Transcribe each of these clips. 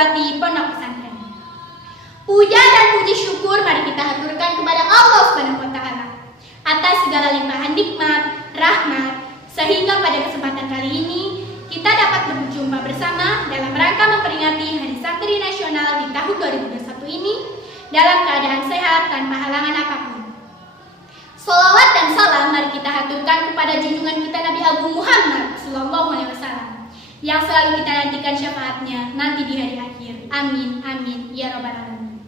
melewati pondok pesantren. Puja dan puji syukur mari kita haturkan kepada Allah Subhanahu wa taala atas segala limpahan nikmat, rahmat, sehingga pada kesempatan kali ini kita dapat berjumpa bersama dalam rangka memperingati Hari Santri Nasional di tahun 2021 ini dalam keadaan sehat tanpa halangan apapun. Sholawat dan salam mari kita haturkan kepada junjungan kita Nabi Agung Muhammad SAW yang selalu kita nantikan syafaatnya nanti di hari akhir. Amin, amin, ya Rabbal Alamin.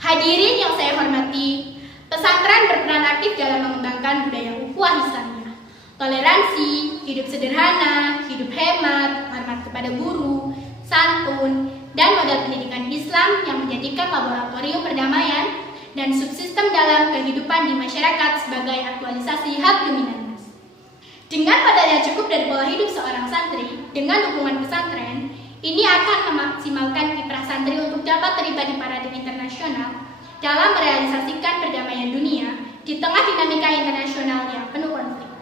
Hadirin yang saya hormati, pesantren berperan aktif dalam mengembangkan budaya ukhuwah Islamiyah, toleransi, hidup sederhana, hidup hemat, hormat kepada guru, santun, dan model pendidikan Islam yang menjadikan laboratorium perdamaian dan subsistem dalam kehidupan di masyarakat sebagai aktualisasi hablum minannas. Dengan modal yang cukup dari pola hidup seorang santri, dengan dukungan pesantren, ini akan memaksimalkan kiprah santri untuk dapat terlibat di parade internasional dalam merealisasikan perdamaian dunia di tengah dinamika internasional yang penuh konflik.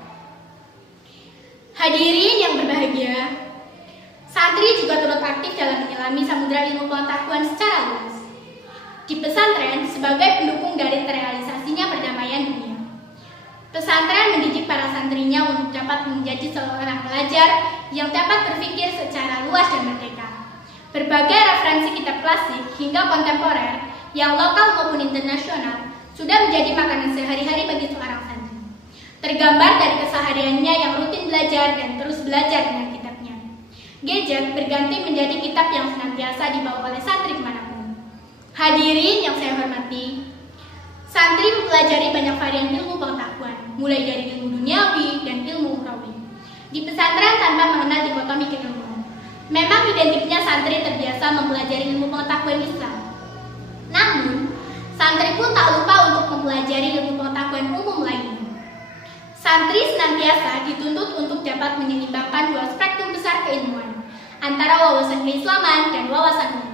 Hadirin yang berbahagia, santri juga turut aktif dalam menyelami samudera ilmu pengetahuan secara luas. Di pesantren sebagai pendukung dari terrealisasinya perdamaian dunia. Pesantren mendidik para santrinya untuk dapat menjadi seorang pelajar yang dapat berpikir secara luas dan merdeka. Berbagai referensi kitab klasik hingga kontemporer yang lokal maupun internasional sudah menjadi makanan sehari-hari bagi seorang santri. Tergambar dari kesehariannya yang rutin belajar dan terus belajar dengan kitabnya. Gadget berganti menjadi kitab yang senantiasa dibawa oleh santri kemanapun. Hadirin yang saya hormati, santri mempelajari banyak varian ilmu pengetahuan, mulai dari ilmu duniawi dan ilmu ukhrawi. Di pesantren tanpa mengenal dikotomi keilmuan. Memang identiknya santri terbiasa mempelajari ilmu pengetahuan Islam. Namun, santri pun tak lupa untuk mempelajari ilmu pengetahuan umum lainnya. Santri senantiasa dituntut untuk dapat menyeimbangkan dua spektrum besar keilmuan, antara wawasan keislaman dan wawasan umum.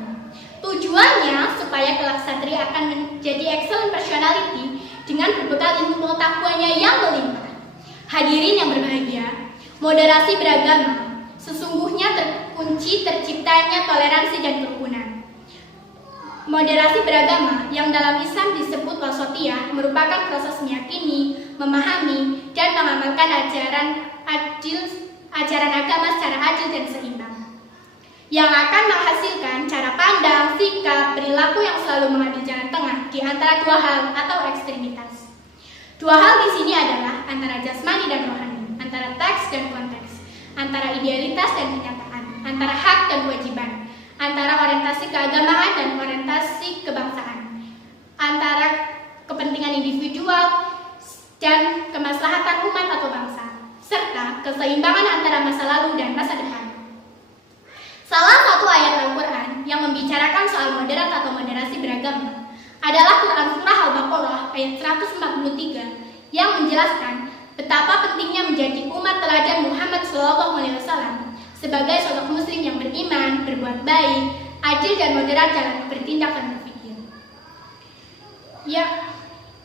Tujuannya supaya kelak santri akan menjadi excellent personality dengan berbekal ilmu pengetahuannya yang melimpah. Hadirin yang berbahagia, moderasi beragama sesungguhnya terkunci terciptanya toleransi dan kerukunan. Moderasi beragama yang dalam Islam disebut wasatiyah merupakan proses meyakini, memahami, dan mengamalkan ajaran agama secara adil dan seimbang, yang akan menghasilkan cara pandang, sikap, perilaku yang selalu mengambil jalan tengah di antara dua hal atau ekstremitas. Dua hal di sini adalah antara jasmani dan rohani, antara teks dan konteks, antara idealitas dan kenyataan, antara hak dan kewajiban, antara orientasi keagamaan dan orientasi kebangsaan, antara kepentingan individual dan kemaslahatan umat atau bangsa, serta keseimbangan antara masa lalu dan masa depan. Salah satu ayat Al-Quran yang membicarakan soal moderat atau moderasi beragama adalah Quran Surah Al-Baqarah ayat 143 yang menjelaskan betapa pentingnya menjadi umat teladan Muhammad SAW sebagai sosok muslim yang beriman, berbuat baik, adil dan moderat dalam bertindak dan berpikir.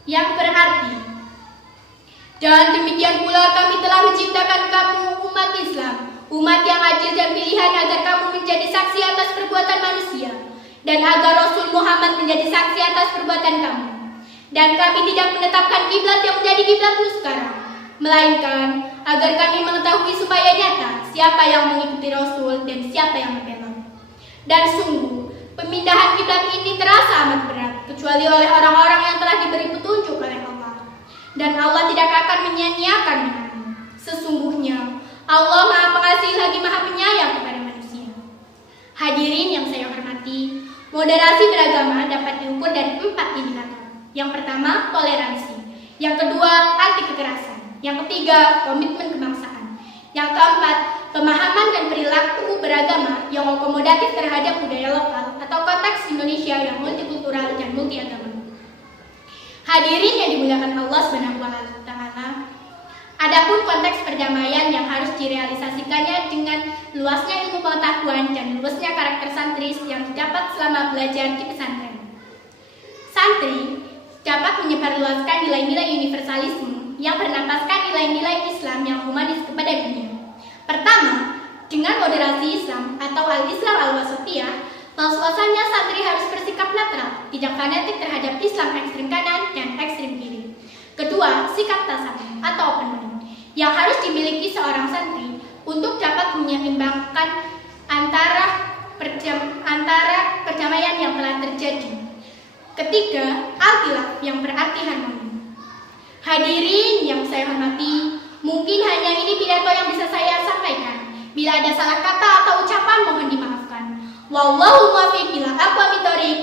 Yang berarti, dan demikian pula kami telah menciptakan kamu umat Islam, umat yang adil dan pilihan agar kamu menjadi saksi atas perbuatan manusia dan agar Rasul Muhammad menjadi saksi atas perbuatan kamu. Dan kami tidak menetapkan kiblat yang menjadi kiblatmu sekarang, melainkan agar kami mengetahui supaya nyata siapa yang mengikuti Rasul dan siapa yang membelot. Dan sungguh, pemindahan kiblat ini terasa amat berat, kecuali oleh orang-orang yang telah diberi petunjuk oleh Allah. Dan Allah tidak akan menyia-nyiakan denganmu. Sesungguhnya, Allah Maha Pengasih lagi Maha Penyayang kepada manusia. Hadirin yang saya hormati, moderasi beragama dapat diukur dari 4 indikator. Yang pertama, toleransi. Yang kedua, anti kekerasan. Yang ketiga, komitmen kebangsaan. Yang keempat, pemahaman dan perilaku beragama yang akomodatif terhadap budaya lokal atau konteks Indonesia yang multikultural dan multiagama. Hadirin yang dimuliakan Allah Subhanahu wa taala, adapun konteks perdamaian yang harus direalisasikannya dengan luasnya ilmu pengetahuan dan luasnya karakter santri yang didapat selama belajar di pesantren. Santri dapat menyebarluaskan nilai-nilai universalisme yang bernapaskan nilai-nilai Islam yang humanis kepada dunia. Pertama, dengan moderasi Islam atau al-Islam al-Wasatiyah, Lalu-lalunya santri harus bersikap netral, tidak fanatik terhadap Islam ekstrem kanan dan ekstrem kiri. Kedua, sikap tasawuf atau open mind yang harus dimiliki seorang santri untuk dapat menyeimbangkan antara perdamaian yang telah terjadi. Ketiga, al-khilaf yang berarti harmoni. Hadirin yang saya hormati, mungkin hanya ini pidato yang bisa saya sampaikan. Bila ada salah kata atau ucapan, mohon dimaafkan. Wallahu muwaffiq ila aqwamit thoriq.